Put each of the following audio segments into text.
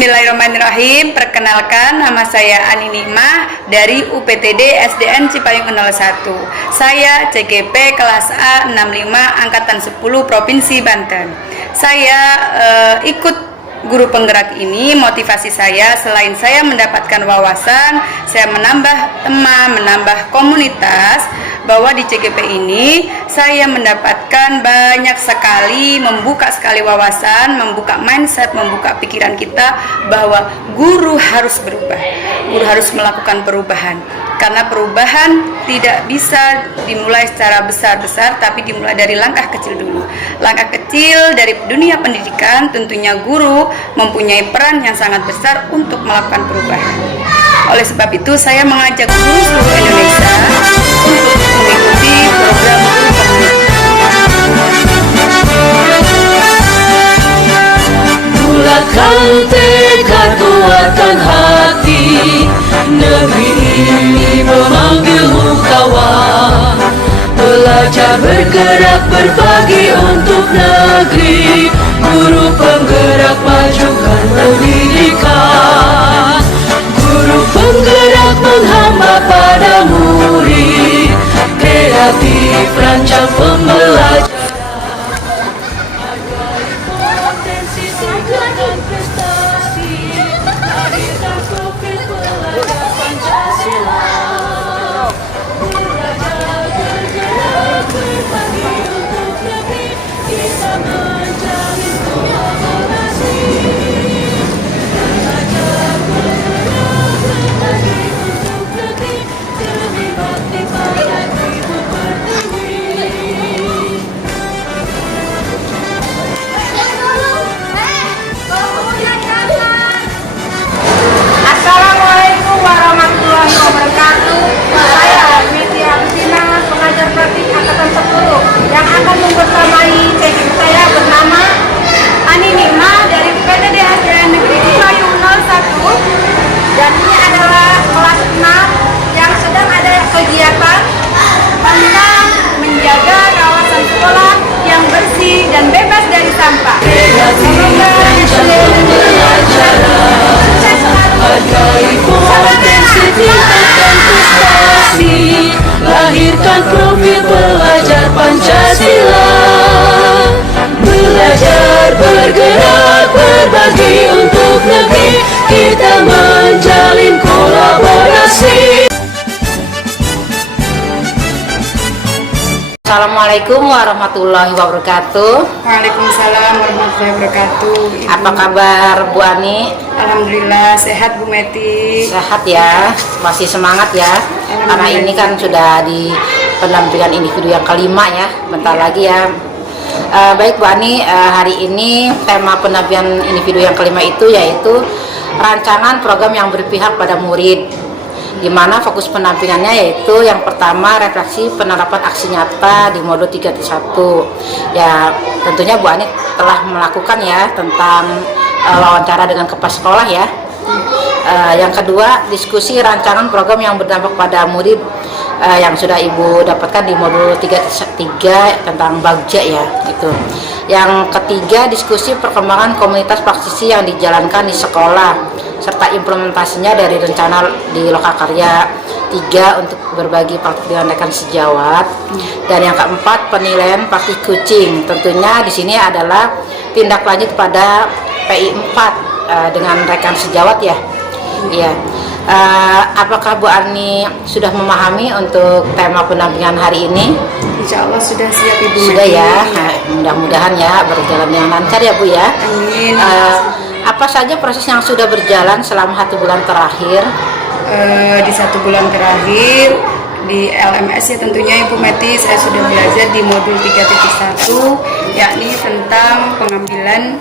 Bismillahirrahmanirrahim. Perkenalkan, nama saya Ani Nikmah dari UPTD SDN Cipayung 01. Saya CGP kelas A 65 angkatan 10 Provinsi Banten. Saya ikut guru penggerak ini. Motivasi saya, selain saya mendapatkan wawasan, saya menambah teman, menambah komunitas, bahwa di CGP ini saya mendapatkan banyak sekali, membuka sekali wawasan, membuka mindset, membuka pikiran kita bahwa guru harus berubah, guru harus melakukan perubahan, karena perubahan tidak bisa dimulai secara besar-besar, tapi dimulai dari langkah kecil dulu. Langkah kecil dari dunia pendidikan, tentunya guru mempunyai peran yang sangat besar untuk melakukan perubahan. Oleh sebab itu, saya mengajak guru seluruh Indonesia untuk mengikuti program guru Bulatkan tekad, kuatkan hati, negeri ini memanggilmu kawan. Belajar, bergerak, berbagi untuk negeri. Guru penggerak, majukan pendidikan. Guru penggerak menghamba pada murid. Kreatif, rancang pembelajaran. Potensi tujuan dan prestasi. Hadirkan profil pelajar Pancasila. Belajar, bergerak, berbagi untuk negeri. Kita menjalin kolaborasi. Belajar, bergerak, berbagi untuk negeri. Terlibat di pada hidup pertiwi. Assalamualaikum warahmatullahi wabarakatuh. Saya Miti Agustina, pengajar praktik angkatan 10 yang akan membersamai CGP saya bernama Ani Nikmah dari PTD SDN Negeri Cipayung 01. Dan ini adalah kelas 6 yang sedang ada kegiatan tentang menjaga kawasan sekolah yang bersih dan bebas dari sampah. Semoga SDN sukses selalu. Hargai potensi, tingkatkan prestasi. Lahirkan profil pelajar Pancasila. Belajar, bergerak, berbagi untuk negeri. Kita menjalin kolaborasi. Assalamualaikum warahmatullahi wabarakatuh. Waalaikumsalam warahmatullahi wabarakatuh. Ibu. Apa kabar Bu Ani? Alhamdulillah sehat Bu Meti. Sehat ya, masih semangat ya. Karena ini kan sudah di pendampingan individu yang kelima ya, bentar lagi ya. Baik Bu Ani, hari ini tema pendampingan individu yang kelima itu yaitu rancangan program yang berpihak pada murid, di mana fokus pendampingannya yaitu yang pertama refleksi penerapan aksi nyata di modul 3.1. Ya, tentunya Bu Ani telah melakukan ya tentang wawancara dengan kepala sekolah ya. Yang kedua, diskusi rancangan program yang berdampak pada murid yang sudah Ibu dapatkan di modul 3.3 tentang Bagja ya, itu. Yang ketiga, diskusi perkembangan komunitas praktisi yang dijalankan di sekolah serta implementasinya dari rencana di Lokakarya. 3, untuk berbagi praktik dengan rekan sejawat. Dan yang keempat, penilaian praktik coaching. Tentunya di sini adalah tindak lanjut pada PI 4 dengan rekan sejawat ya. Iya. Apakah Bu Ani sudah memahami untuk tema pendampingan hari ini? Insya Allah sudah siap Ibu. Sudah ya. Mudah-mudahan ya berjalan dengan lancar ya Bu ya. Amin. Apa saja proses yang sudah berjalan selama 1 bulan terakhir? Di 1 bulan terakhir di LMS ya tentunya Ibu Meti, saya sudah belajar di modul 3.1 yakni tentang pengambilan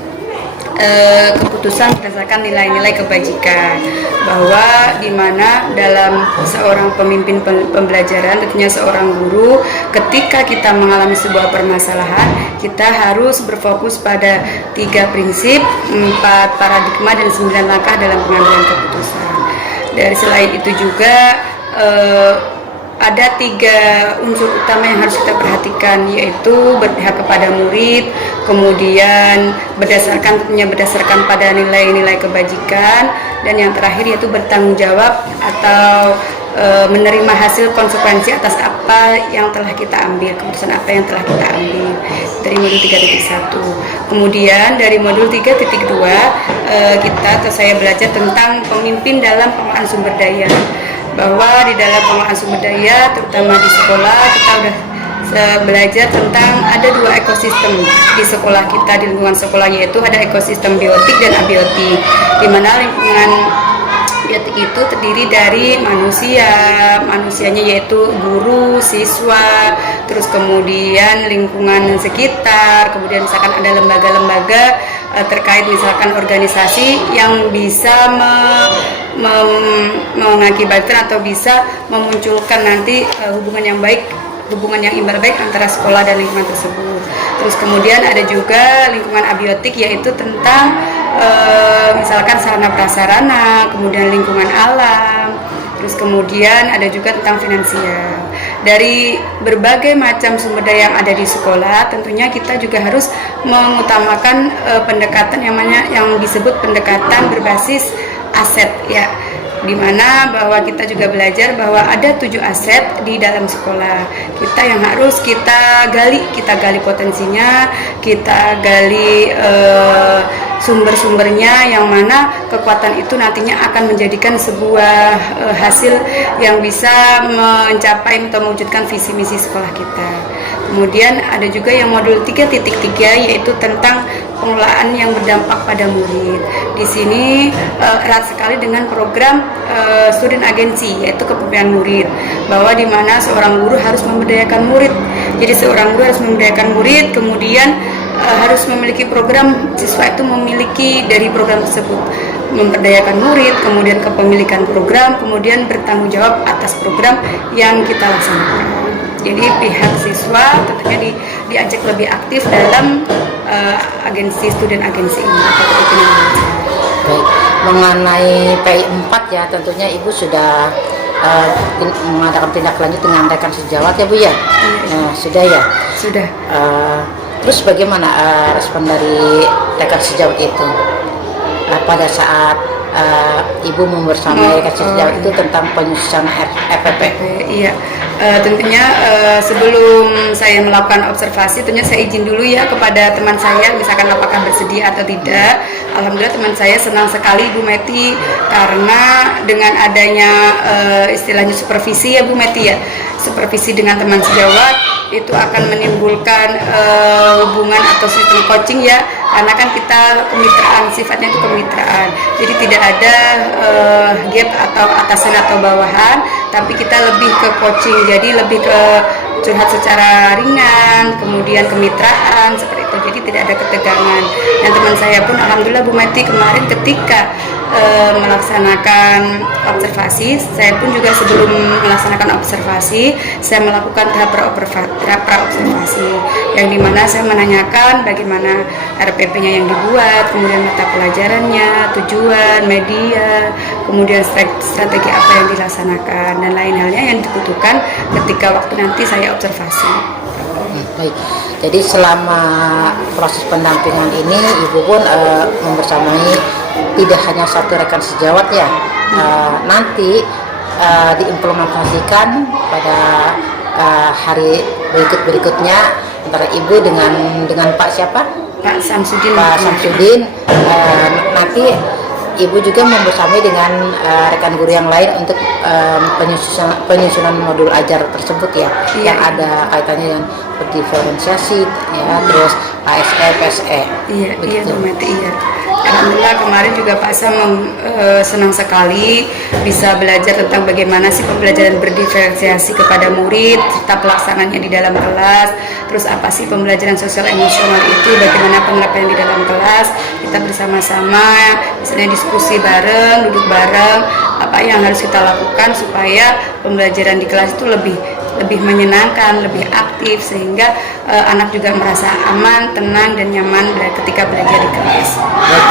keputusan berdasarkan nilai-nilai kebajikan, bahwa di mana dalam seorang pemimpin pembelajaran, tentunya seorang guru, ketika kita mengalami sebuah permasalahan, kita harus berfokus pada 3 prinsip, 4 paradigma dan 9 langkah dalam pengambilan keputusan. Dari selain itu juga ada 3 unsur utama yang harus kita perhatikan, yaitu berpihak kepada murid, kemudian berdasarkan pada nilai-nilai kebajikan, dan yang terakhir yaitu bertanggung jawab atau menerima hasil konsekuensi atas apa yang telah kita ambil, keputusan apa yang telah kita ambil dari modul 3.1. Kemudian dari modul 3.2 saya belajar tentang pemimpin dalam pengelolaan sumber daya, bahwa di dalam pengelolaan sumber daya terutama di sekolah kita udah belajar tentang ada 2 ekosistem di sekolah kita, di lingkungan sekolah, yaitu ada ekosistem biotik dan abiotik, di mana lingkungan biotik itu terdiri dari manusianya yaitu guru, siswa, terus kemudian lingkungan sekitar, kemudian misalkan ada lembaga-lembaga terkait misalkan organisasi yang bisa mengakibatkan atau bisa memunculkan nanti hubungan yang imbal baik antara sekolah dan lingkungan tersebut. Terus kemudian ada juga lingkungan abiotik, yaitu tentang misalkan sarana prasarana, kemudian lingkungan alam, terus kemudian ada juga tentang finansial. Dari berbagai macam sumber daya yang ada di sekolah, tentunya kita juga harus mengutamakan pendekatan yang disebut pendekatan berbasis aset, ya, di mana bahwa kita juga belajar bahwa ada 7 aset di dalam sekolah kita yang harus kita gali potensinya, kita gali sumber-sumbernya, yang mana kekuatan itu nantinya akan menjadikan sebuah hasil yang bisa mencapai atau mewujudkan visi misi sekolah kita. Kemudian ada juga yang modul 3.3, yaitu tentang pengelolaan yang berdampak pada murid. Di sini erat sekali dengan program student agency, yaitu kepemimpinan murid, bahwa di mana seorang guru harus memberdayakan murid. Jadi seorang guru harus memberdayakan murid, kemudian harus memiliki program, siswa itu memiliki dari program tersebut, memberdayakan murid, kemudian kepemilikan program, kemudian bertanggung jawab atas program yang kita laksanakan. Jadi pihak siswa tentunya diajak lebih aktif dalam student agency ini. Baik, mengenai PI 4 ya, tentunya Ibu sudah mengadakan tindak lanjut dengan rekan sejawat ya Bu ya? Sudah ya? Sudah. Terus bagaimana respon dari rekan sejawat itu pada saat Ibu membersamai rekan sejawat itu tentang penyusunan RPP? Iya, tentunya sebelum saya melakukan observasi, tentunya saya izin dulu ya kepada teman saya, misalkan apakah bersedia atau tidak. Alhamdulillah teman saya senang sekali Bu Meti, karena dengan adanya istilahnya supervisi ya Bu Meti ya, supervisi dengan teman sejawat itu akan menimbulkan hubungan atau sistem coaching ya, karena kan kita kemitraan, sifatnya itu kemitraan, jadi tidak ada gap atau atasan atau bawahan, tapi kita lebih ke coaching, jadi lebih ke curhat secara ringan, kemudian kemitraan seperti itu, jadi tidak ada ketegangan. Dan teman saya pun alhamdulillah Bu Meti kemarin ketika melaksanakan observasi, saya pun juga sebelum melaksanakan observasi saya melakukan tahap pra-observasi, yang dimana saya menanyakan bagaimana RPP-nya yang dibuat, kemudian mata pelajarannya, tujuan, media, kemudian strategi apa yang dilaksanakan, dan lain halnya yang dibutuhkan ketika waktu nanti saya observasi. Baik, jadi selama proses pendampingan ini Ibu pun membersamai tidak hanya satu rekan sejawat ya, nanti diimplementasikan pada hari berikutnya antara Ibu dengan Pak siapa? Pak Samsudin. Pak Samsudin, nanti Ibu juga membersamai dengan rekan guru yang lain untuk penyusunan modul ajar tersebut ya, iya, yang ada kaitannya dengan diferensiasi ya, terus ASE, PSE. Iya, iya Bu Meti, iya. Alhamdulillah kemarin juga Pak Sam senang sekali bisa belajar tentang bagaimana sih pembelajaran berdiferensiasi kepada murid serta pelaksanaannya di dalam kelas. Terus apa sih pembelajaran sosial emosional itu, bagaimana penerapannya di dalam kelas. Kita bersama-sama misalnya diskusi bareng, duduk bareng, apa yang harus kita lakukan supaya pembelajaran di kelas itu lebih menyenangkan, lebih aktif, sehingga anak juga merasa aman, tenang, dan nyaman ketika belajar di kelas. Baik,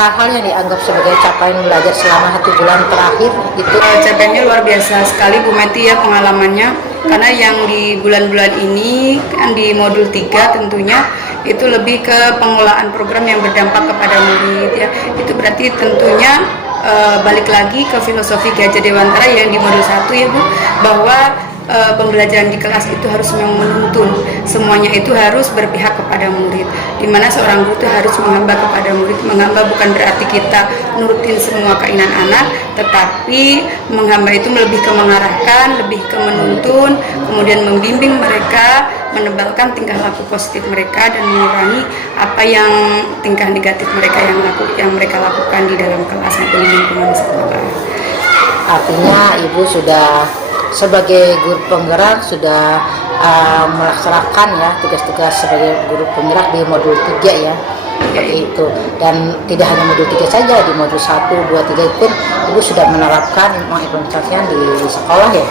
hal-hal yang dianggap sebagai capaian belajar selama 1 bulan terakhir gitu? Capaiannya luar biasa sekali Bu Meti ya pengalamannya, karena yang di bulan-bulan ini kan di modul 3 tentunya itu lebih ke pengelolaan program yang berdampak kepada murid ya. Itu berarti tentunya balik lagi ke filosofi Ki Hajar Dewantara yang di modul 1 ya Bu, bahwa pembelajaran di kelas itu harus menuntun, semuanya itu harus berpihak kepada murid, dimana seorang guru itu harus menghamba kepada murid. Menghamba bukan berarti kita nurutin semua keinginan anak, tetapi menghamba itu lebih ke mengarahkan, lebih ke menuntun, kemudian membimbing mereka, menebalkan tingkah laku positif mereka dan mengurangi apa yang tingkah negatif mereka yang mereka lakukan di dalam kelas maupun di lingkungan sekolah. Artinya Ibu sudah sebagai guru penggerak sudah melaksanakan ya tugas-tugas sebagai guru penggerak di modul 3 ya, seperti itu. Dan tidak hanya modul 3 saja, di modul 1, 2, 3 pun Ibu sudah menerapkan mengimplementasikan di sekolah ya,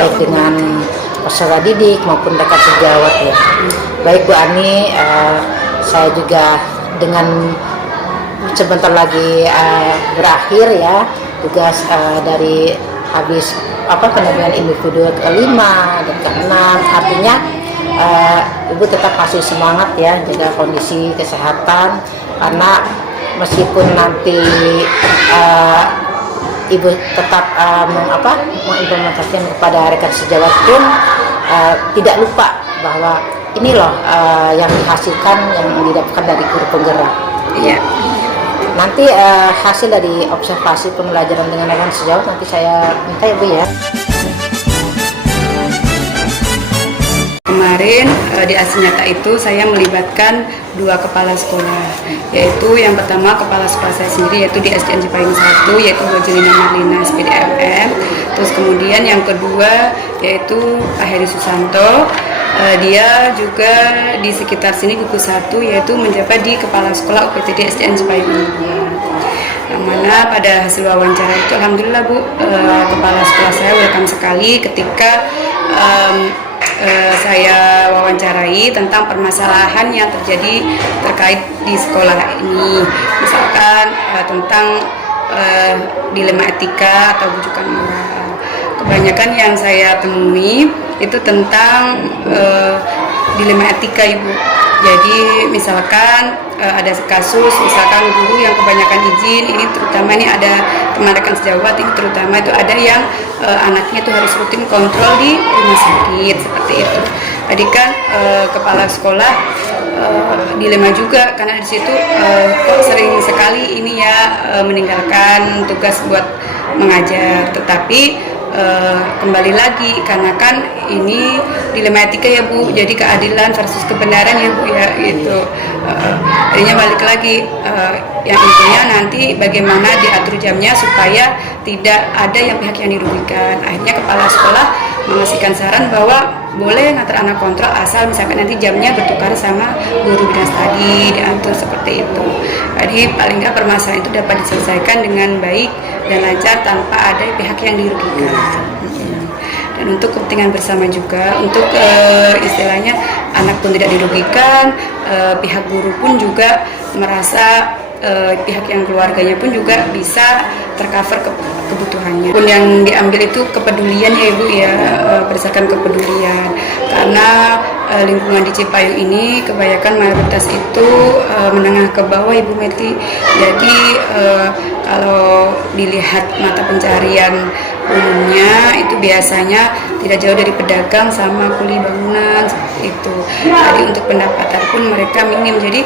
baik dengan peserta didik maupun rekan sejawat ya. Baik Bu Ani, saya juga dengan sebentar lagi berakhir ya tugas dari habis penampilan individu ke-5 dan ke-6, artinya Ibu tetap kasih semangat ya, jaga kondisi kesehatan, karena meskipun nanti Ibu tetap mengimplementasikan kepada rekan sejawat pun tidak lupa bahwa ini loh yang dihasilkan, yang didapatkan dari guru penggerak. Iya. Nanti hasil dari observasi pembelajaran dengan rekan sejawat nanti saya minta ya Bu ya. Kemarin di aksi nyata itu saya melibatkan 2 kepala sekolah, yaitu yang pertama kepala sekolah saya sendiri yaitu di SDN Cipayung 1 yaitu Bu Jelina Marlina SPDMM. Terus kemudian yang kedua yaitu Pak Heri Susanto, dia juga di sekitar sini gugus 1 yaitu menjabat di kepala sekolah UPTD SDN Cipayung 2. Yang mana pada hasil wawancara itu alhamdulillah Bu, kepala sekolah saya welcome sekali ketika saya wawancarai tentang permasalahan yang terjadi terkait di sekolah ini, misalkan tentang dilema etika atau bujukan moral. Kebanyakan yang saya temui itu tentang dilema etika Ibu. Jadi misalkan ada kasus, misalkan guru yang kebanyakan izin, ini terutama ini ada teman rekan sejawat, ini terutama itu ada yang anaknya itu harus rutin kontrol di rumah sakit seperti itu. Tadi kan kepala sekolah dilema juga karena di situ kok sering sekali ini ya meninggalkan tugas buat mengajar, tetapi kembali lagi karena kan ini dilema etika ya Bu, jadi keadilan versus kebenaran ya Bu ya gitu. Akhirnya balik lagi yang intinya nanti bagaimana diatur jamnya supaya tidak ada yang pihak yang dirugikan. Akhirnya kepala sekolah mengasihkan saran bahwa boleh ngantar anak kontrol asal misalkan nanti jamnya bertukar sama guru bidang studi, diatur seperti itu. Jadi paling nggak permasalahan itu dapat diselesaikan dengan baik dan lancar tanpa ada pihak yang dirugikan. Dan untuk kepentingan bersama juga, untuk istilahnya anak pun tidak dirugikan, pihak guru pun juga merasa pihak yang keluarganya pun juga bisa tercover kebutuhannya. Pun yang diambil itu kepedulian ya Ibu ya, berdasarkan kepedulian. Karena lingkungan di Cipayung ini kebanyakan mayoritas itu menengah ke bawah Ibu Meti. Jadi kalau dilihat mata pencarian umumnya itu biasanya tidak jauh dari pedagang sama kuli bangunan seperti itu. Jadi untuk pendapatan pun mereka minim. Jadi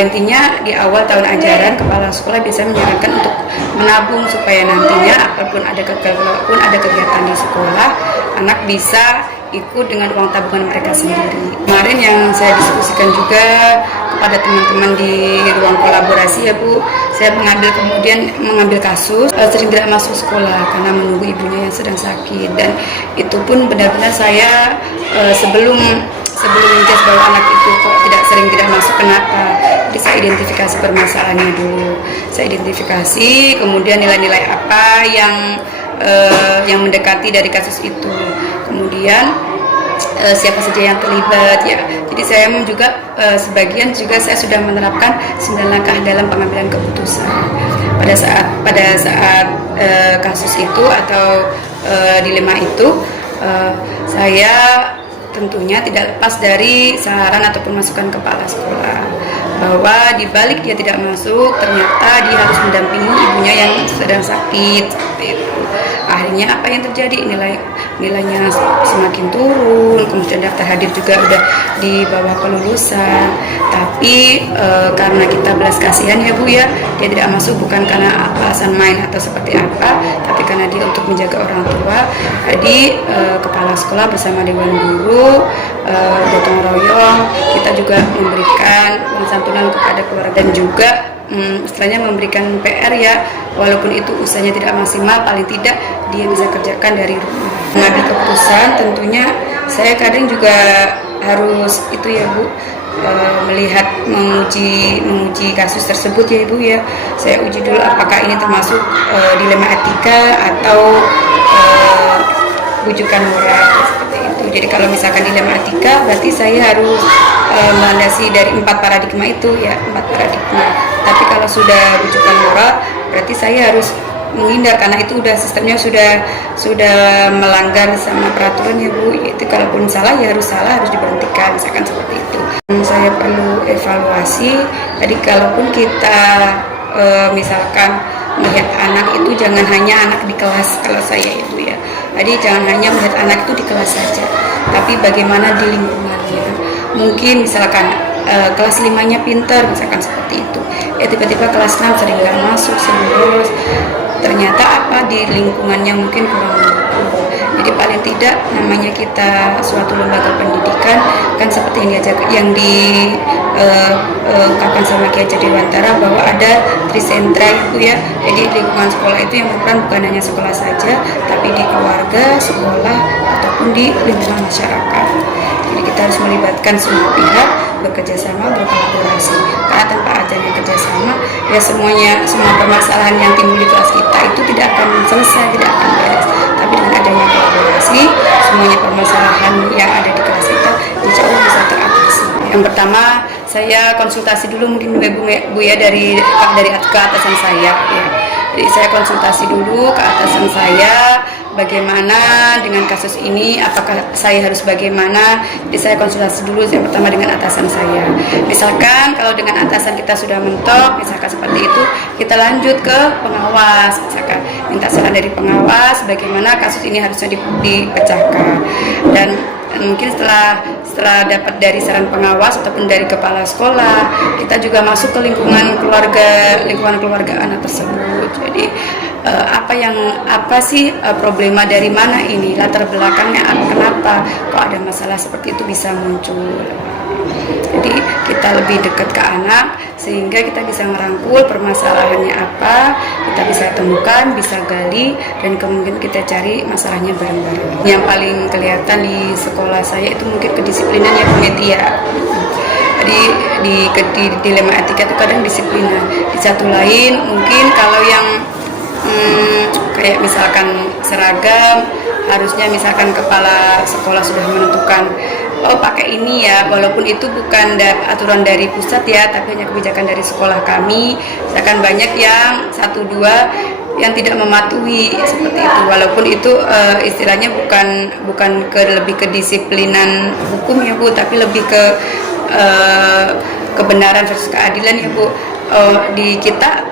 intinya di awal tahun ajaran kepala sekolah bisa menyarankan untuk menabung supaya nantinya apapun ada kegiatan di sekolah, anak bisa ikut dengan uang tabungan mereka sendiri. Kemarin yang saya diskusikan juga kepada teman-teman di ruang kolaborasi ya Bu, saya mengambil kasus sering tidak masuk sekolah karena menunggu ibunya yang sedang sakit, dan itu pun benar-benar saya sebelum menjudge bahwa anak itu kok tidak masuk kenapa, jadi saya identifikasi permasalahannya dulu, saya identifikasi kemudian nilai-nilai apa yang mendekati dari kasus itu, kemudian siapa saja yang terlibat ya. Jadi saya juga sebagian juga saya sudah menerapkan 9 langkah dalam pengambilan keputusan pada saat kasus itu atau dilema itu. Saya tentunya tidak lepas dari saran ataupun masukan kepala sekolah bahwa di balik dia tidak masuk, ternyata dia harus mendampingi ibunya yang sedang sakit seperti itu. Akhirnya apa yang terjadi, nilainya semakin turun, kemudian daftar hadir juga udah di bawah kelulusan. Tapi karena kita belas kasihan ya Bu ya, dia tidak masuk bukan karena alasan main atau seperti apa, tapi karena dia untuk menjaga orang tua. Jadi kepala sekolah bersama dewan guru gotong royong, kita juga memberikan uang santunan kepada keluarga dan juga istilahnya memberikan PR ya, walaupun itu usianya tidak maksimal, paling tidak dia bisa kerjakan dari rumah. Mengambil keputusan tentunya saya kadang juga harus itu ya Bu, melihat menguji kasus tersebut ya Ibu ya. Saya uji dulu apakah ini termasuk dilema etika atau bujukan moral seperti itu. Jadi kalau misalkan dilema etika berarti saya harus melandasi dari 4 paradigma itu ya, 4 paradigma. Tapi kalau sudah bujukan moral berarti saya harus menghindar karena itu udah sistemnya sudah melanggar sama peraturan ya Bu. Itu kalaupun salah ya harus diberhentikan misalkan seperti itu. Saya perlu evaluasi. Jadi kalaupun kita misalkan melihat anak itu jangan hanya anak di kelas, kalau saya itu ya. Jadi jangan hanya melihat anak itu di kelas saja, tapi bagaimana di lingkungannya. Mungkin misalkan kelas 5-nya pintar, misalkan seperti itu. Tiba-tiba kelas 6 sering nggak masuk, sering bolos. Ternyata apa di lingkungannya mungkin kurang mendukung. Jadi paling tidak namanya kita suatu lembaga pendidikan kan seperti yang diungkapkan sama Ki Hajar Dewantara bahwa ada trisentra itu ya. Jadi lingkungan sekolah itu yang berperan bukan hanya sekolah saja, tapi di keluarga, sekolah ataupun di lingkungan masyarakat. Jadi kita harus melibatkan semua pihak bekerja sama, berkolaborasi. Karena tanpa adanya kerjasama, ya semua permasalahan yang timbul di kelas kita itu tidak akan selesai, tidak akan beres. Tapi dengan adanya kolaborasi, semuanya permasalahan yang ada di kelas kita insya Allah bisa teratasi. Yang pertama, saya konsultasi dulu mungkin Bu ya dari ke atasan saya ya. Jadi saya konsultasi dulu ke atasan saya bagaimana dengan kasus ini, apakah saya harus bagaimana. Jadi saya konsultasi dulu yang pertama dengan atasan saya. Misalkan kalau dengan atasan kita sudah mentok, misalkan seperti itu, kita lanjut ke pengawas, misalkan minta saran dari pengawas bagaimana kasus ini harusnya dipecahkan. Dan mungkin setelah dapat dari saran pengawas ataupun dari kepala sekolah, kita juga masuk ke lingkungan keluarga anak tersebut. Jadi apa sih problema dari mana ini, latar belakangnya kenapa kok ada masalah seperti itu bisa muncul. Jadi kita lebih dekat ke anak sehingga kita bisa merangkul permasalahannya apa, kita bisa temukan, bisa gali, dan kemudian kita cari masalahnya bareng-bareng. Yang paling kelihatan di sekolah saya itu mungkin kedisiplinan ya Bu Metia. Jadi di dilema etika itu kadang disiplinan. Di satu lain mungkin kalau yang kayak misalkan seragam, harusnya misalkan kepala sekolah sudah menentukan pakai ini ya, walaupun itu bukan aturan dari pusat ya, tapi hanya kebijakan dari sekolah kami. Misalkan banyak yang 1-2 yang tidak mematuhi seperti itu, walaupun itu istilahnya bukan lebih ke disiplinan hukum ya Bu, tapi lebih ke kebenaran versus keadilan ya Bu. Di kita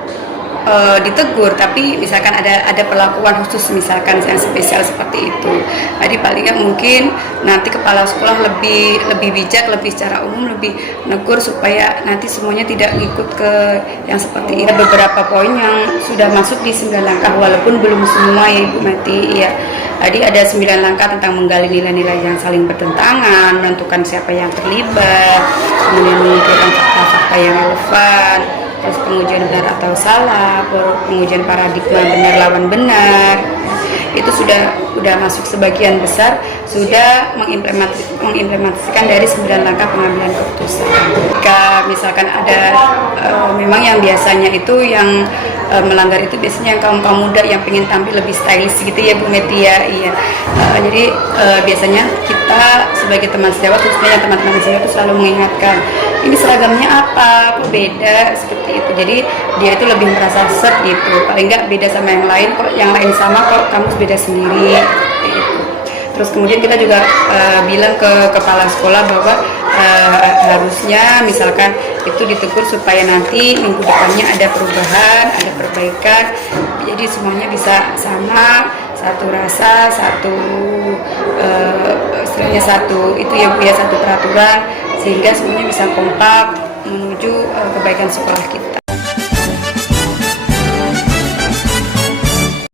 ditegur, tapi misalkan ada perlakuan khusus misalkan yang spesial seperti itu. Jadi palingnya mungkin nanti kepala sekolah lebih bijak, lebih secara umum lebih negur supaya nanti semuanya tidak ikut ke yang seperti ini. Ada beberapa poin yang sudah masuk di 9 langkah walaupun belum semua ya Ibu Mati ya. Jadi ada 9 langkah tentang menggali nilai-nilai yang saling bertentangan, menentukan siapa yang terlibat, kemudian mengumpulkan fakta-fakta yang relevan, terus pengujian benar atau salah, pengujian paradigma benar lawan benar. Itu sudah masuk sebagian besar, sudah mengimplementasikan dari 9 langkah pengambilan keputusan. Jika misalkan ada memang yang biasanya itu yang melanggar itu biasanya yang kaum muda yang pengen tampil lebih stylish gitu ya Bu Meti ya. Iya. Jadi biasanya kita sebagai teman sejawat, khususnya yang teman-teman di sini itu selalu mengingatkan, ini seragamnya apa, kok beda seperti itu. Jadi dia itu lebih merasa set gitu, paling nggak beda sama yang lain, kok yang lain sama kok kamu beda sendiri seperti itu. Terus kemudian kita juga bilang ke kepala sekolah bahwa harusnya misalkan itu ditegur supaya nanti minggu depannya ada perubahan, ada perbaikan, jadi semuanya bisa sama, satu rasa, satu istilahnya satu itu ya Bu ya, satu peraturan, sehingga semuanya bisa kompak menuju kebaikan sekolah kita.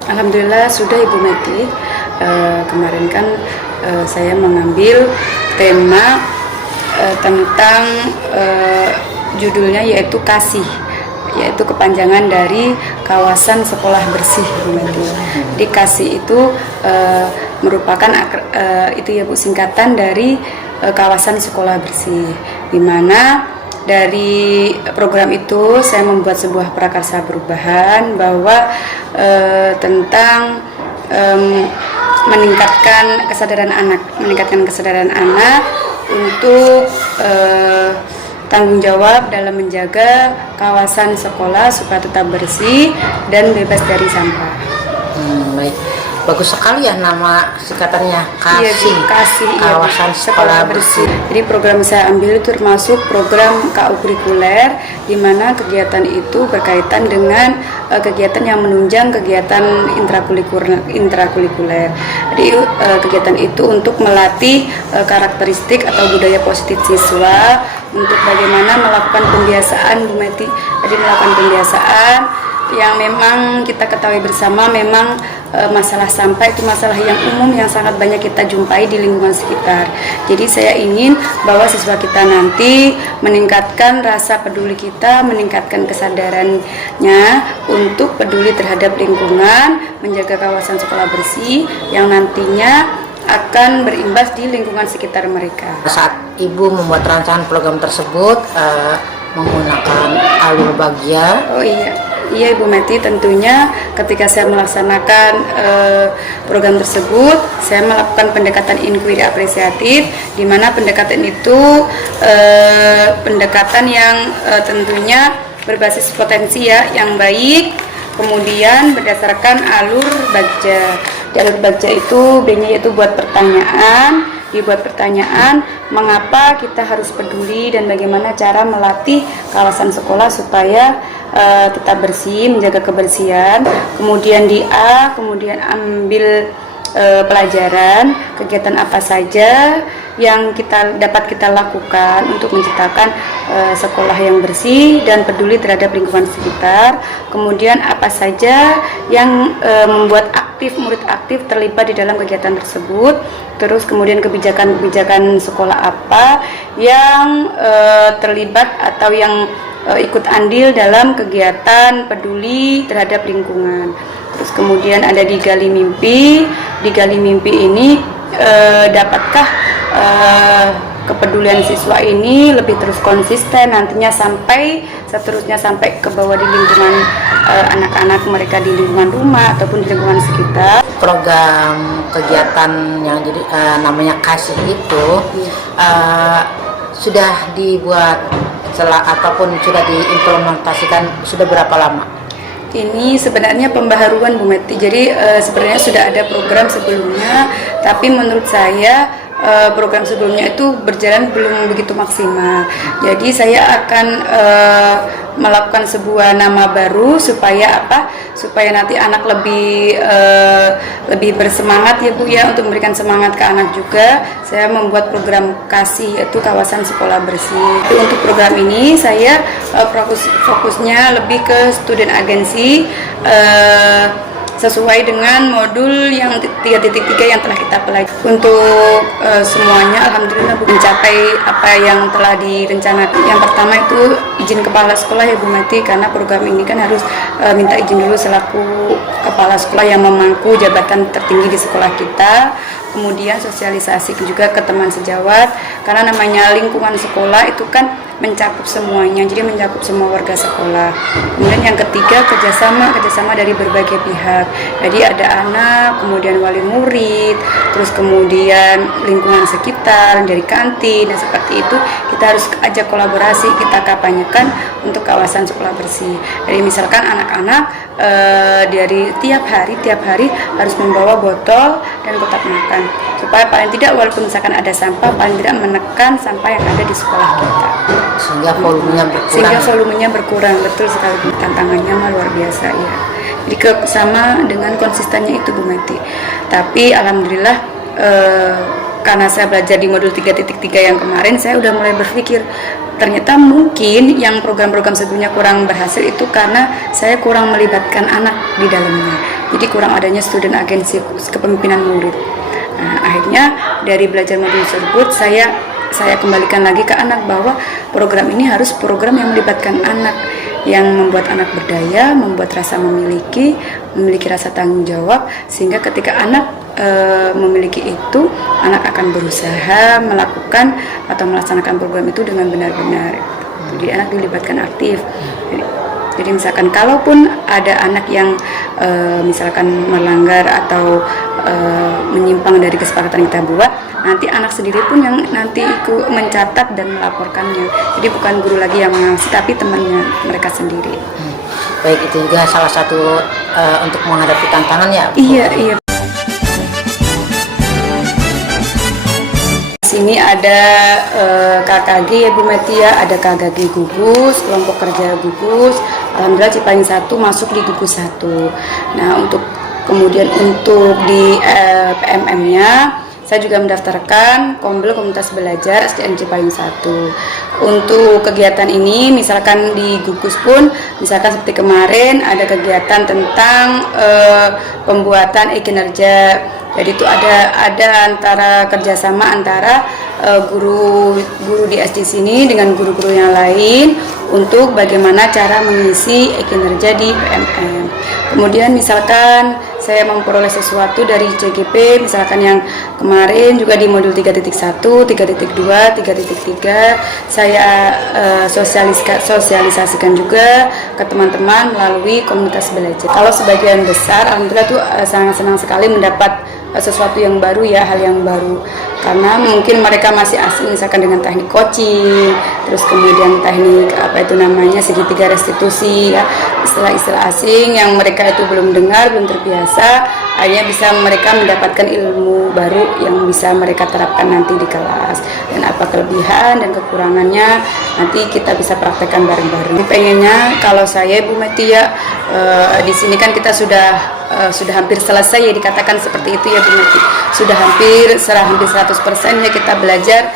Alhamdulillah sudah Ibu Meti. Kemarin kan saya mengambil tema tentang judulnya yaitu kasih, yaitu kepanjangan dari kawasan sekolah bersih Bu Meti. Di kasih itu merupakan itu ya Bu, singkatan dari kawasan sekolah bersih, di mana dari program itu saya membuat sebuah prakarsa perubahan bahwa tentang meningkatkan kesadaran anak untuk tanggung jawab dalam menjaga kawasan sekolah supaya tetap bersih dan bebas dari sampah. Baik, bagus sekali ya nama singkatannya, kasih, Iya, kasih kawasan iya, sekolah bersih. Jadi program saya ambil itu termasuk program KU kurikuler, di mana kegiatan itu berkaitan dengan kegiatan yang menunjang kegiatan intrakurikuler. Jadi kegiatan itu untuk melatih karakteristik atau budaya positif siswa, untuk bagaimana melakukan pembiasaan Bu Meti. Jadi melakukan pembiasaan yang memang kita ketahui bersama, memang masalah sampah itu masalah yang umum yang sangat banyak kita jumpai di lingkungan sekitar. Jadi saya ingin bahwa siswa kita nanti meningkatkan rasa peduli kita, meningkatkan kesadarannya untuk peduli terhadap lingkungan, menjaga kawasan sekolah bersih yang nantinya akan berimbas di lingkungan sekitar mereka. Saat Ibu membuat rancangan program tersebut menggunakan alur bagia. Oh iya Ibu Meti, tentunya ketika saya melaksanakan program tersebut, saya melakukan pendekatan inquiry apresiatif, di mana pendekatan itu pendekatan yang tentunya berbasis potensi ya, yang baik, kemudian berdasarkan alur bagja. Di alur bagja itu B-nya yaitu buat pertanyaan, dibuat pertanyaan mengapa kita harus peduli dan bagaimana cara melatih kawasan sekolah supaya tetap bersih, menjaga kebersihan. Kemudian di A, kemudian ambil pelajaran, kegiatan apa saja yang dapat kita lakukan untuk menciptakan sekolah yang bersih dan peduli terhadap lingkungan sekitar. Kemudian apa saja yang membuat murid aktif terlibat di dalam kegiatan tersebut. Terus kemudian kebijakan sekolah apa yang terlibat atau yang ikut andil dalam kegiatan peduli terhadap lingkungan. Terus kemudian ada digali mimpi. Digali mimpi ini dapatkah kepedulian siswa ini lebih terus konsisten nantinya sampai seterusnya sampai ke bawah di lingkungan anak-anak mereka di lingkungan rumah ataupun di lingkungan sekitar. Program kegiatan yang jadi namanya kasih itu sudah dibuat ataupun sudah diimplementasikan sudah berapa lama? Ini sebenarnya pembaharuan Bu Meti. Jadi sebenarnya sudah ada program sebelumnya, tapi menurut saya program sebelumnya itu berjalan belum begitu maksimal. Jadi saya akan melakukan sebuah nama baru supaya apa? Supaya nanti anak lebih bersemangat ya Bu ya, untuk memberikan semangat ke anak juga. Saya membuat program kasih, yaitu kawasan sekolah bersih. Jadi untuk program ini saya fokusnya lebih ke student agency, sesuai dengan modul yang 3.3 yang telah kita pelajari. Untuk semuanya alhamdulillah mencapai apa yang telah direncanakan. Yang pertama itu izin kepala sekolah ya Bu Meti, karena program ini kan harus minta izin dulu selaku kepala sekolah yang memangku jabatan tertinggi di sekolah kita. Kemudian sosialisasi juga ke teman sejawat, karena namanya lingkungan sekolah itu kan mencakup semuanya, jadi mencakup semua warga sekolah. Kemudian yang ketiga, kerjasama dari berbagai pihak. Jadi ada anak, kemudian wali murid, terus kemudian lingkungan sekitar, dari kantin, dan seperti itu kita harus ajak kolaborasi, kita kampanyekan untuk kawasan sekolah bersih. Jadi misalkan anak-anak dari tiap hari harus membawa botol dan kotak makan, supaya paling tidak walaupun misalkan ada sampah, paling tidak menekan sampah yang ada di sekolah kita, sehingga volumenya berkurang. Betul sekali. Tantangannya mah luar biasa ya. Jadi sama dengan konsistennya itu Bu Meti. Tapi alhamdulillah karena saya belajar di modul 3.3 yang kemarin, saya udah mulai berpikir ternyata mungkin yang program-program sebelumnya kurang berhasil itu karena saya kurang melibatkan anak di dalamnya. Jadi kurang adanya student agency, kepemimpinan murid. Nah, akhirnya dari belajar modul tersebut saya kembalikan lagi ke anak bahwa program ini harus program yang melibatkan anak, yang membuat anak berdaya, membuat rasa memiliki rasa tanggung jawab, sehingga ketika anak memiliki itu, anak akan berusaha melakukan atau melaksanakan program itu dengan benar-benar. Jadi anak dilibatkan aktif. Jadi misalkan kalaupun ada anak yang misalkan melanggar atau menyimpang dari kesepakatan yang kita buat, nanti anak sendiri pun yang nanti ikut mencatat dan melaporkannya. Jadi bukan guru lagi yang mengawasi, tapi temannya mereka sendiri. Baik, itu juga salah satu untuk menghadapi tantangan ya. Iya. Sini ada KKG ya Bu Metia, ada KKG Gugus, kelompok kerja Gugus. Alhamdulillah Cipayung 1 masuk di Gugus 1. Nah, kemudian untuk di PMM-nya saya juga mendaftarkan Kombel Komunitas Belajar SDN Cipayung 1. Untuk kegiatan ini misalkan di Gugus pun, misalkan seperti kemarin ada kegiatan tentang pembuatan e-kinerja. Jadi itu ada kerjasama antara guru di SD sini dengan guru-guru yang lain untuk bagaimana cara mengisi e-kinerja di PMM. Kemudian misalkan saya memperoleh sesuatu dari CGP, misalkan yang kemarin juga di modul 3.1, 3.2, 3.3 saya sosialisasikan juga ke teman-teman melalui komunitas belajar. Kalau sebagian besar alhamdulillah tuh sangat senang sekali mendapat sesuatu yang baru ya, hal yang baru, karena mungkin mereka masih asing misalkan dengan teknik coaching, terus kemudian teknik segitiga restitusi ya, istilah-istilah asing yang mereka itu belum dengar, belum terbiasa, akhirnya bisa mereka mendapatkan ilmu baru yang bisa mereka terapkan nanti di kelas, dan apa kelebihan dan kekurangannya nanti kita bisa praktekkan bareng-bareng. Pengennya kalau saya Bu Metia di sini kan kita sudah hampir selesai ya, dikatakan seperti itu ya Bu Meti. Sudah hampir 100% ya kita belajar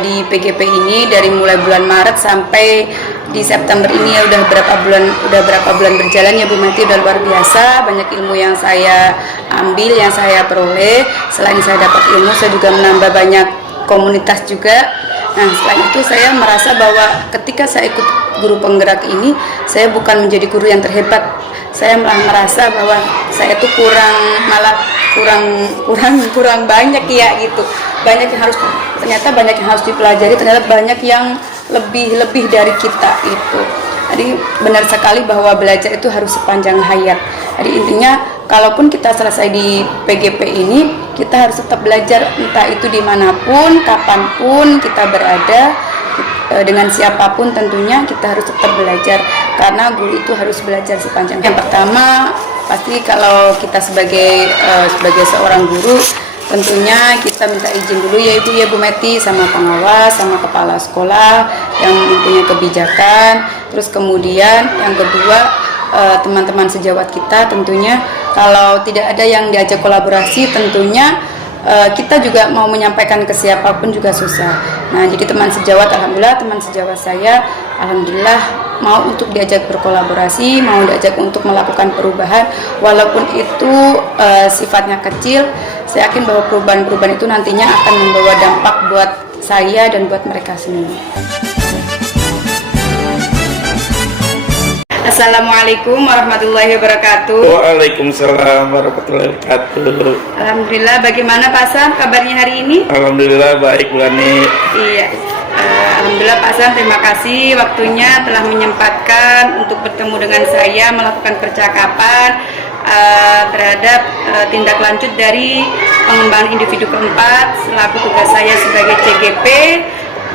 di PGP ini dari mulai bulan Maret sampai di September ini ya, udah berapa bulan berjalan ya Bu Meti. Udah luar biasa banyak ilmu yang saya ambil, yang saya peroleh. Selain saya dapat ilmu, saya juga menambah banyak komunitas juga. Nah, selain itu saya merasa bahwa ketika saya ikut guru penggerak ini, saya bukan menjadi guru yang terhebat. Saya malah merasa bahwa saya itu kurang banyak ya gitu. Ternyata banyak yang harus dipelajari, ternyata banyak yang lebih dari kita itu. Jadi benar sekali bahwa belajar itu harus sepanjang hayat. Jadi intinya kalaupun kita selesai di PGP ini, kita harus tetap belajar, entah itu dimanapun, kapanpun kita berada, dengan siapapun tentunya kita harus tetap belajar, karena guru itu harus belajar sepanjang. Yang pertama pasti kalau kita sebagai seorang guru, tentunya kita minta izin dulu ya Ibu ya Bu Meti sama pengawas, sama kepala sekolah yang mempunyai kebijakan. Terus kemudian yang kedua, teman-teman sejawat kita tentunya kalau tidak ada yang diajak kolaborasi, tentunya kita juga mau menyampaikan ke siapapun juga susah. Nah, jadi teman sejawat, alhamdulillah teman sejawat saya alhamdulillah mau untuk diajak berkolaborasi, mau diajak untuk melakukan perubahan, walaupun itu sifatnya kecil. Saya yakin bahwa perubahan-perubahan itu nantinya akan membawa dampak buat saya dan buat mereka semua. Assalamualaikum warahmatullahi wabarakatuh. Waalaikumsalam warahmatullahi wabarakatuh. Alhamdulillah, bagaimana Pak Sam kabarnya hari ini? Alhamdulillah baik Bu Ani. Iya. Alhamdulillah Pak Sam, terima kasih waktunya telah menyempatkan untuk bertemu dengan saya, melakukan percakapan terhadap tindak lanjut dari pengembangan individu keempat selaku tugas saya sebagai CGP,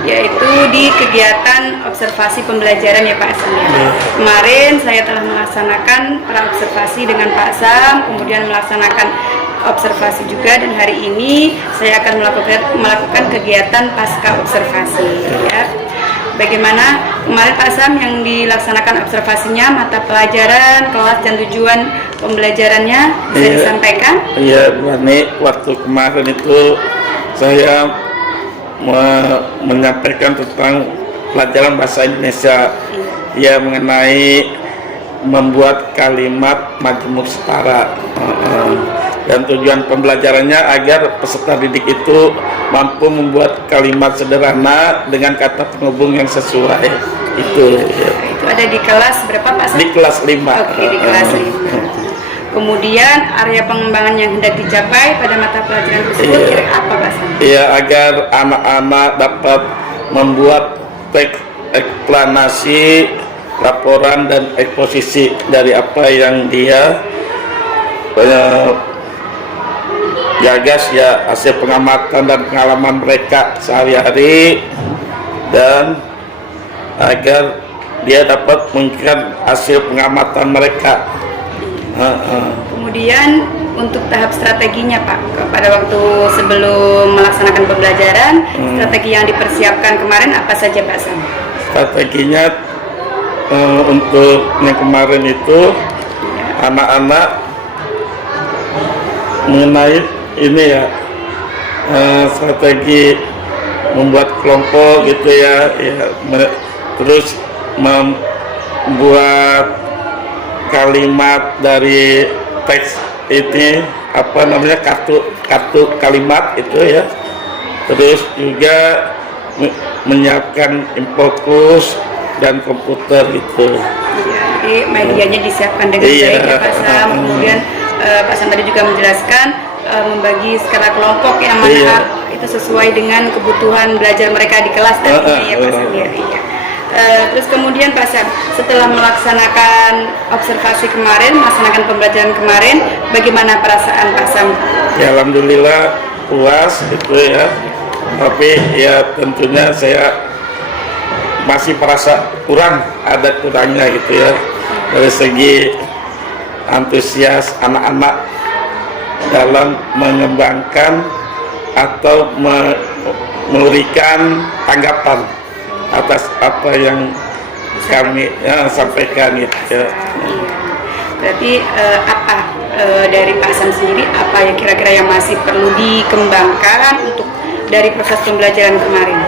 yaitu di kegiatan observasi pembelajaran ya Pak Sam ya. Kemarin saya telah melaksanakan praobservasi dengan Pak Sam, kemudian melaksanakan observasi juga, dan hari ini saya akan melakukan kegiatan pasca observasi ya. Bagaimana kemarin Pak Sam yang dilaksanakan observasinya, mata pelajaran, kelas dan tujuan pembelajarannya bisa disampaikan? Iya, Bu Ani, waktu kemarin itu saya menyampaikan tentang pelajaran bahasa Indonesia ya, mengenai membuat kalimat majemuk setara. Dan tujuan pembelajarannya agar peserta didik itu mampu membuat kalimat sederhana dengan kata penghubung yang sesuai. Itu ya. Itu ada di kelas berapa Pak Sam? Di kelas 5. Oke, di kelas 5. Kemudian area pengembangan yang hendak dicapai pada mata pelajaran tersebut kira apa Pak Sam? Iya, agar anak-anak dapat membuat teks eksplanasi, laporan dan eksposisi dari apa yang dia gagas ya, hasil pengamatan dan pengalaman mereka sehari-hari, dan agar dia dapat menunjukkan hasil pengamatan mereka. Kemudian untuk tahap strateginya Pak, pada waktu sebelum melaksanakan pembelajaran, strategi yang dipersiapkan kemarin apa saja Pak Sam? Strateginya untuk yang kemarin itu anak-anak mengenai ini ya, strategi membuat kelompok gitu ya, terus membuat kalimat dari teks ini, apa namanya, kartu kalimat itu ya, terus juga menyiapkan infokus dan komputer itu. Jadi medianya disiapkan dengan baik ya Pak Sam. Kemudian Pak Sam tadi juga menjelaskan membagi skala kelompok yang mana itu sesuai dengan kebutuhan belajar mereka di kelas nantinya ya Pak Sam ya. Terus kemudian Pak Sam, setelah melaksanakan observasi kemarin, melaksanakan pembelajaran kemarin, bagaimana perasaan Pak Sam? Ya, alhamdulillah puas itu ya, tapi ya tentunya saya masih merasa ada kurangnya gitu ya, dari segi antusias anak-anak dalam mengembangkan atau memberikan tanggapan atas apa yang kami sampaikan gitu ya. Berarti apa dari Pak Sam sendiri, apa yang kira-kira yang masih perlu dikembangkan untuk dari proses pembelajaran kemarin?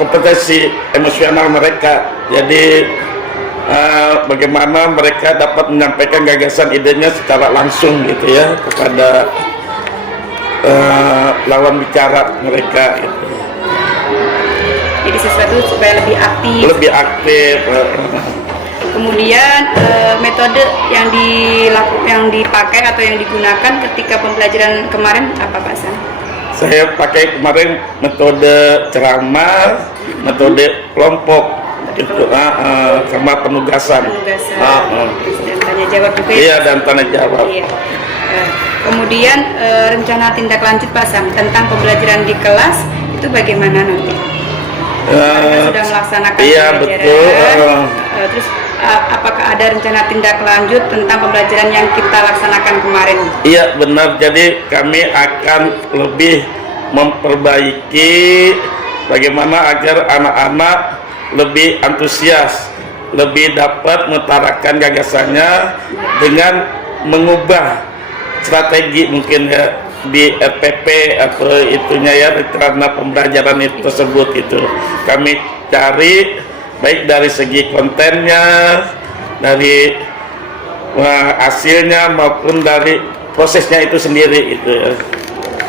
Kompetensi emosional mereka, jadi bagaimana mereka dapat menyampaikan gagasan idenya secara langsung gitu ya kepada lawan bicara mereka gitu. Jadi sesuatu supaya lebih aktif. Kemudian metode yang dipakai atau yang digunakan ketika pembelajaran kemarin apa Pak Sam? Saya pakai kemarin metode ceramah, metode kelompok itu, sama penugasan. Dan tanya jawab juga. Iya, dan tanya jawab. Iya. Kemudian rencana tindak lanjut Pak Sam tentang pembelajaran di kelas itu bagaimana nanti? Karena sudah melaksanakan pembelajaran. Betul. Terus apakah ada rencana tindak lanjut tentang pembelajaran yang kita laksanakan kemarin? Iya, benar. Jadi kami akan lebih memperbaiki bagaimana agar anak-anak lebih antusias, lebih dapat mengutarakan gagasannya dengan mengubah strategi mungkin ya di RPP atau itunya ya, karena pembelajaran itu tersebut itu kami cari baik dari segi kontennya, dari hasilnya maupun dari prosesnya itu sendiri itu ya.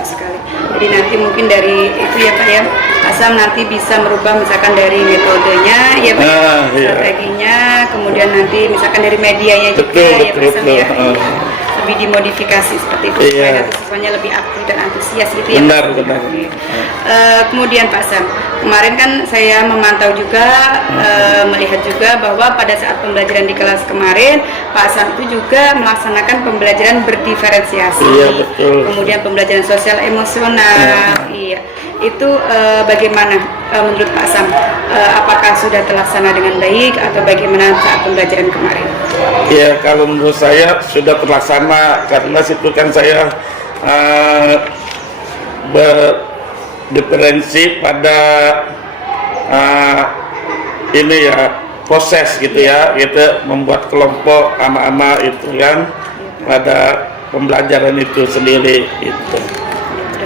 Sekali. Jadi nanti mungkin dari itu ya Pak ya, Asam nanti bisa merubah misalkan dari metodenya ya Pak, strateginya, kemudian nanti misalkan dari medianya juga ya Pak Asam ya. lebih dimodifikasi seperti itu Iya. supaya nanti siswanya lebih aktif dan antusias gitu ya. Benar, Pak? benar. Kemudian Pak Sam, kemarin kan saya memantau juga melihat juga bahwa pada saat pembelajaran di kelas kemarin Pak Sam itu juga melaksanakan pembelajaran berdiferensiasi. Iya, betul. Kemudian pembelajaran sosial emosional. Iya. Itu bagaimana menurut Pak Sam? Apakah sudah terlaksana dengan baik atau bagaimana saat pembelajaran kemarin? Ya, kalau menurut saya sudah terlaksana karena situ kan saya berdiferensi pada ini ya proses gitu ya, gitu membuat kelompok anak-anak itu kan pada pembelajaran itu sendiri itu.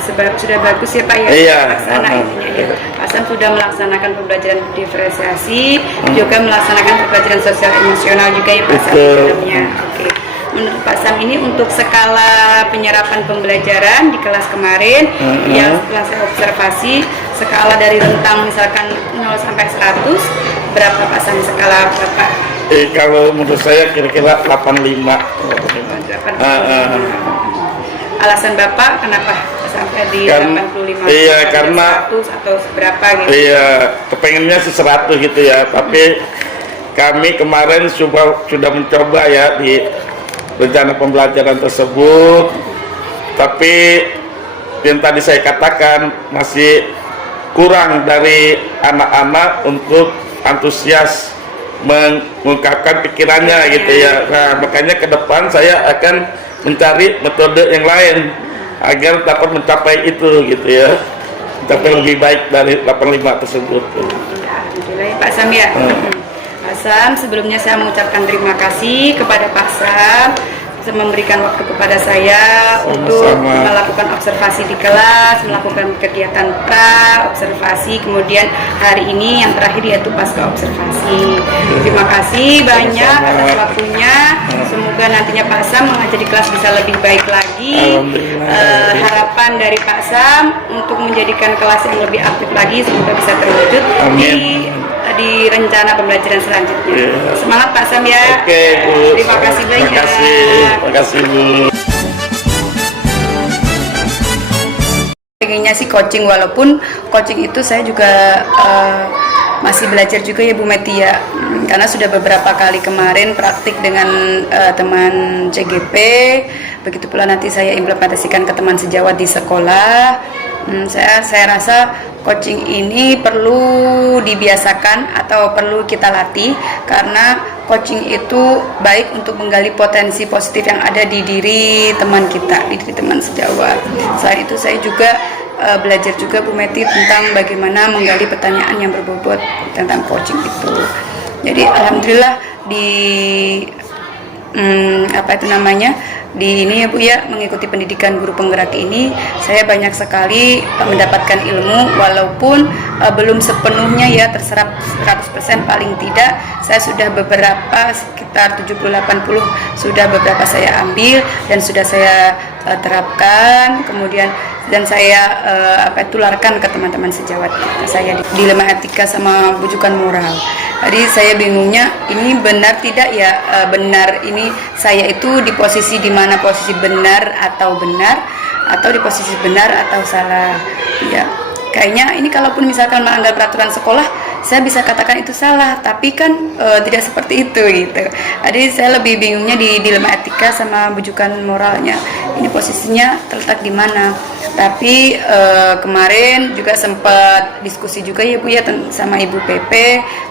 Sudah bagus ya Pak ya, Iya, laksana intinya ya. Pak Sam sudah melaksanakan pembelajaran diferensiasi, juga melaksanakan pembelajaran sosial emosional juga ya Pak Sam di Betul. dalamnya. Oke. Menurut Pak Sam ini untuk skala penyerapan pembelajaran di kelas kemarin yang setelah saya observasi skala dari rentang misalkan 0 sampai 100 berapa Pak Sam skala Bapak? Kalau menurut saya kira-kira 85. Alasan Bapak kenapa sampai di 85? Iya, karena 100 atau berapa gitu? iya, kepengennya 100 gitu ya, tapi kami kemarin sudah mencoba ya di rencana pembelajaran tersebut, tapi yang tadi saya katakan masih kurang dari anak-anak untuk antusias mengungkapkan pikirannya gitu ya. Nah, makanya ke depan saya akan mencari metode yang lain agar dapat mencapai itu gitu ya, mencapai lebih baik dari 85 tersebut. Alhamdulillah ya Pak Sam ya. Pak Sam, sebelumnya saya mengucapkan terima kasih kepada Pak Sam memberikan waktu kepada saya untuk melakukan observasi di kelas, melakukan kegiatan pra observasi, kemudian hari ini yang terakhir yaitu pasca observasi. Terima kasih banyak atas waktunya. Semoga nantinya Pak Sam mengajar di kelas bisa lebih baik lagi. Harapan dari Pak Sam untuk menjadikan kelas yang lebih aktif lagi semoga bisa terwujud di rencana pembelajaran selanjutnya. Semangat Pak Sam ya. Oke, Bu. Terima kasih banyak. Terima kasih, Bu. Pengennya sih coaching, walaupun coaching itu saya juga masih belajar juga ya Bu Meti ya, karena sudah beberapa kali kemarin praktik dengan teman CGP, begitu pula nanti saya implementasikan ke teman sejawat di sekolah. Saya rasa coaching ini perlu dibiasakan atau perlu kita latih, karena coaching itu baik untuk menggali potensi positif yang ada di diri teman kita, di diri teman sejawat. Selain itu saya juga belajar juga Bu Meti tentang bagaimana menggali pertanyaan yang berbobot tentang coaching itu. Jadi alhamdulillah di di ini ya Bu ya, mengikuti pendidikan guru penggerak ini saya banyak sekali mendapatkan ilmu, walaupun belum sepenuhnya ya terserap 100%, paling tidak saya sudah beberapa sekitar 70-80 sudah beberapa saya ambil dan sudah saya terapkan, kemudian dan saya tularkan ke teman-teman sejawat saya di dilema etika sama bujukan moral. Jadi saya bingungnya ini benar tidak ya, benar ini saya itu di posisi di mana posisi benar atau di posisi benar atau salah ya. Kayaknya ini kalaupun misalkan melanggar peraturan sekolah saya bisa katakan itu salah, tapi kan tidak seperti itu gitu. Jadi saya lebih bingungnya di dilema etika sama bujukan moralnya, ini posisinya terletak di mana. Tapi kemarin juga sempat diskusi juga ya Bu ya sama Ibu PP,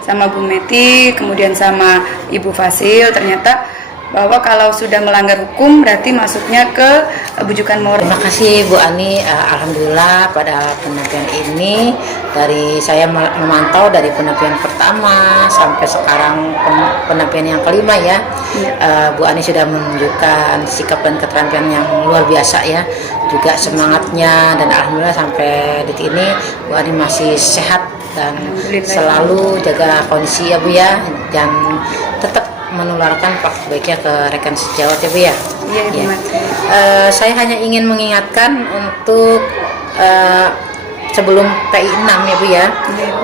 sama Bu Meti, kemudian sama Ibu Fasil, ternyata bahwa kalau sudah melanggar hukum berarti masuknya ke bujukan moral. Terima kasih Bu Ani, alhamdulillah pada penampilan ini dari saya memantau dari penampilan pertama sampai sekarang penampilan yang kelima ya. Bu Ani sudah menunjukkan sikap dan keterampilan yang luar biasa ya, juga semangatnya, dan alhamdulillah sampai detik ini Bu Ani masih sehat dan selalu jaga kondisi ya Bu ya, dan tetap menularkan praktik baiknya ke rekan sejawat ya Bu ya. Iya, ya. Saya hanya ingin mengingatkan untuk sebelum PI 6 ya Bu ya,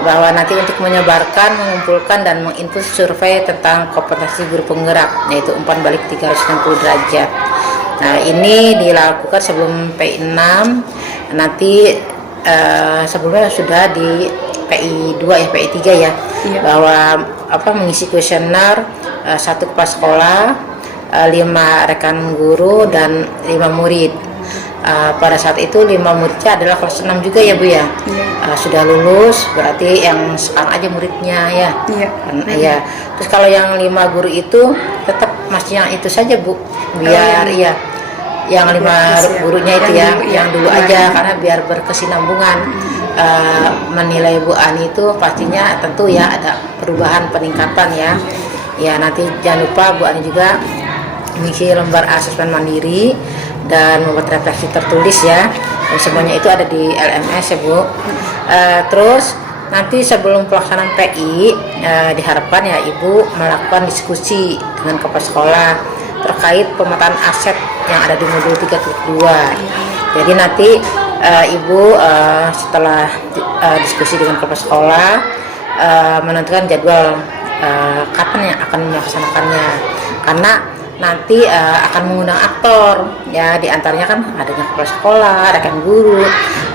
bahwa nanti untuk menyebarkan, mengumpulkan dan menginput survei tentang kompetensi guru penggerak, yaitu umpan balik 360 derajat. Nah, ini dilakukan sebelum PI 6, nanti sebelumnya sudah di PI 2 ya, PI 3 ya, Iya. bahwa mengisi kuesioner 1 kepala sekolah, 5 rekan guru dan 5 murid. Pada saat itu 5 muridnya adalah kelas 6 juga ya Bu ya. Iya. Sudah lulus, berarti yang sekarang aja muridnya ya. Iya. Iya. Terus kalau yang 5 guru itu tetap masih yang itu saja Bu, biar yang- yang 5 terus ya. gurunya itu Yang ya, dulu, yang ya. dulu Kemarin. aja, karena biar berkesinambungan. Menilai Bu Ani itu pastinya tentu ya ada perubahan peningkatan ya. Ya nanti jangan lupa Bu Ani juga mengisi lembar asesmen mandiri dan membuat refleksi tertulis ya. Dan semuanya itu ada di LMS ya Bu. Terus nanti sebelum pelaksanaan PI diharapkan ya Ibu melakukan diskusi dengan kepala sekolah terkait pemetaan aset yang ada di modul 3.2. Jadi nanti Ibu setelah diskusi dengan kepala sekolah menentukan jadwal kapan yang akan melaksanakannya, karena nanti akan mengundang aktor ya, diantaranya kan adanya kepala sekolah, rekan guru,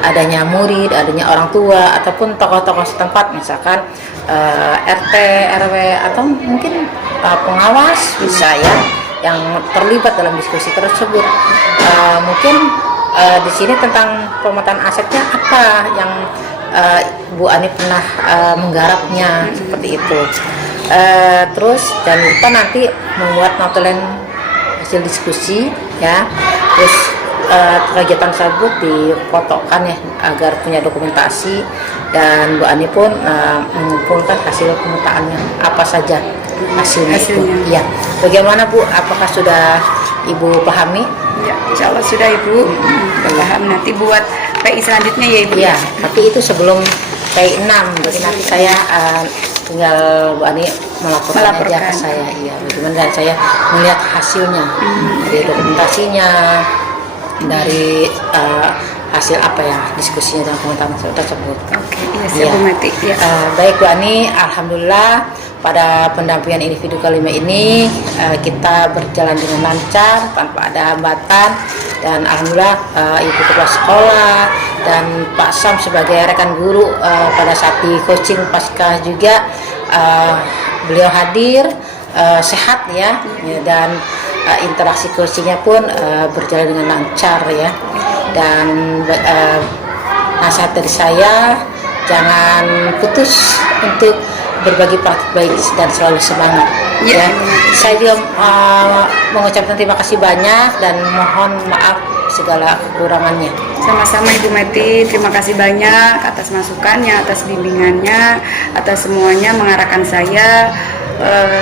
adanya murid, adanya orang tua ataupun tokoh-tokoh setempat, misalkan RT, RW atau mungkin pengawas bisa ya yang terlibat dalam diskusi tersebut. Mungkin di sini tentang pemetaan asetnya apa yang Bu Ani pernah menggarapnya seperti itu. Terus jangan lupa nanti membuat notulen hasil diskusi ya. Terus kegiatan tersebut difotokan ya agar punya dokumentasi, dan Bu Ani pun mengumpulkan hasil pemetaannya apa saja hasilnya. Hasilnya. Ya, bagaimana Bu? Apakah sudah Ibu pahami? Ya, insya Allah sudah Ibu. Paham, nanti buat PI selanjutnya ya Ibu. Iya, tapi itu sebelum PI 6, jadi nanti saya tinggal Bu Ani melaporkan aja Melaporkan. ke saya, iya, bagaimana, dan saya melihat hasilnya dari dokumentasinya, dari hasil apa ya diskusinya dan komentar tersebut. Oke, iya siap Bu Meti. Ya. Baik Bu Ani, alhamdulillah pada pendampingan individu kelima ini kita berjalan dengan lancar tanpa ada hambatan, dan alhamdulillah Ibu Kepala Sekolah dan Pak Sam sebagai rekan guru pada saat di coaching pasca juga beliau hadir sehat ya, dan interaksi coachingnya pun berjalan dengan lancar ya. Dan nasihat dari saya, jangan putus untuk berbagi praktik baik dan selalu semangat ya. Saya juga mengucapkan terima kasih banyak dan mohon maaf segala kekurangannya. Sama-sama Ibu Meti, terima kasih banyak atas masukannya, atas bimbingannya, atas semuanya mengarahkan saya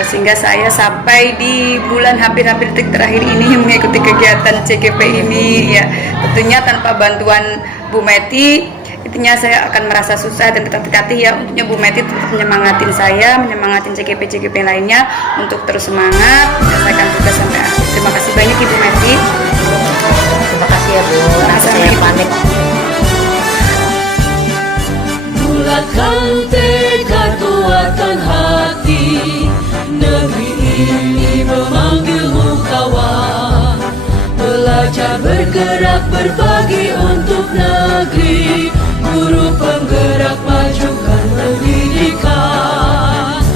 sehingga saya sampai di bulan hampir-hampir detik terakhir ini mengikuti kegiatan CGP ini ya. Tentunya tanpa bantuan Bu Meti, intinya saya akan merasa susah dan tertatih ya. Untuknya Bu Meti tetap menyemangatin saya, menyemangatin CGP lainnya untuk terus semangat menyelesaikan tugas sampai akhir. Terima kasih banyak Ibu Meti. Terima kasih ya Bu. Saya pamit. Bulatkan tekad, kuatkan hati, negeri ini memanggilmu kawan. Belajar bergerak berbagi untuk negeri, guru penggerak